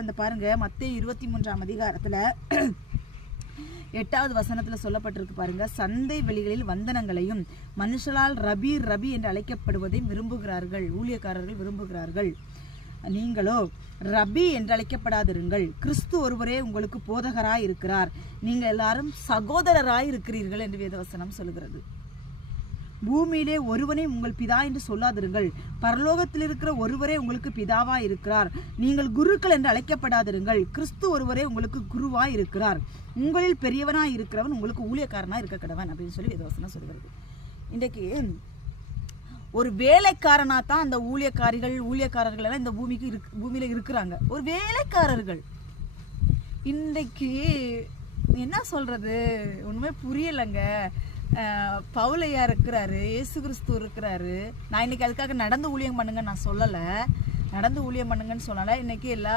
அந்த பாருங்க மத்தேயு 23ஆம் அதிகாரத்துல 8வது வசனத்துல சொல்லப்பட்டிருக்கு பாருங்க. சந்தை வெளிகளில் வந்தனங்களையும் மனுஷரால் ரபி ரபி என்று அழைக்கப்படுவதையும் விரும்புகிறார்கள், ஊழியக்காரர்கள் விரும்புகிறார்கள். நீங்களோ ரபி என்று அழைக்கப்படாதிருங்கள், கிறிஸ்து ஒருவரே உங்களுக்கு போதகராய் இருக்கிறார், நீங்கள் எல்லாரும் சகோதரராய் இருக்கிறீர்கள் என்று வேதவசனம் சொல்லுகிறது. பூமியிலே ஒருவனே உங்கள் பிதா என்று சொல்லாதிருங்கள், பரலோகத்தில் இருக்கிற ஒருவரே உங்களுக்கு பிதாவா இருக்கிறார். நீங்கள் குருக்கள் என்று அழைக்கப்படாதிருங்கள், கிறிஸ்து ஒருவரே உங்களுக்கு குருவாய் இருக்கிறார். உங்களில் பெரியவனாய் இருக்கிறவன் உங்களுக்கு ஊழியக்காரனா இருக்க கடவன் அப்படின்னு சொல்லி வேதவசனம் சொல்கிறது. இன்றைக்கு ஒரு வேலைக்காரனா தான் அந்த ஊழியக்காரர்கள் எல்லாம் இந்த பூமியில இருக்கிறாங்க. ஒரு வேலைக்காரர்கள் இன்றைக்கு என்ன சொல்றது ஒண்ணுமே புரியலைங்க. பவுலையா இருக்கிறாரு, இயேசு கிறிஸ்து இருக்கிறாரு. நான் இன்னைக்கு அதுக்காக நடந்து ஊழியம் பண்ணுங்க நான் சொல்லலை, நடந்து ஊழியம் பண்ணுங்கன்னு சொல்லலை. இன்னைக்கு எல்லா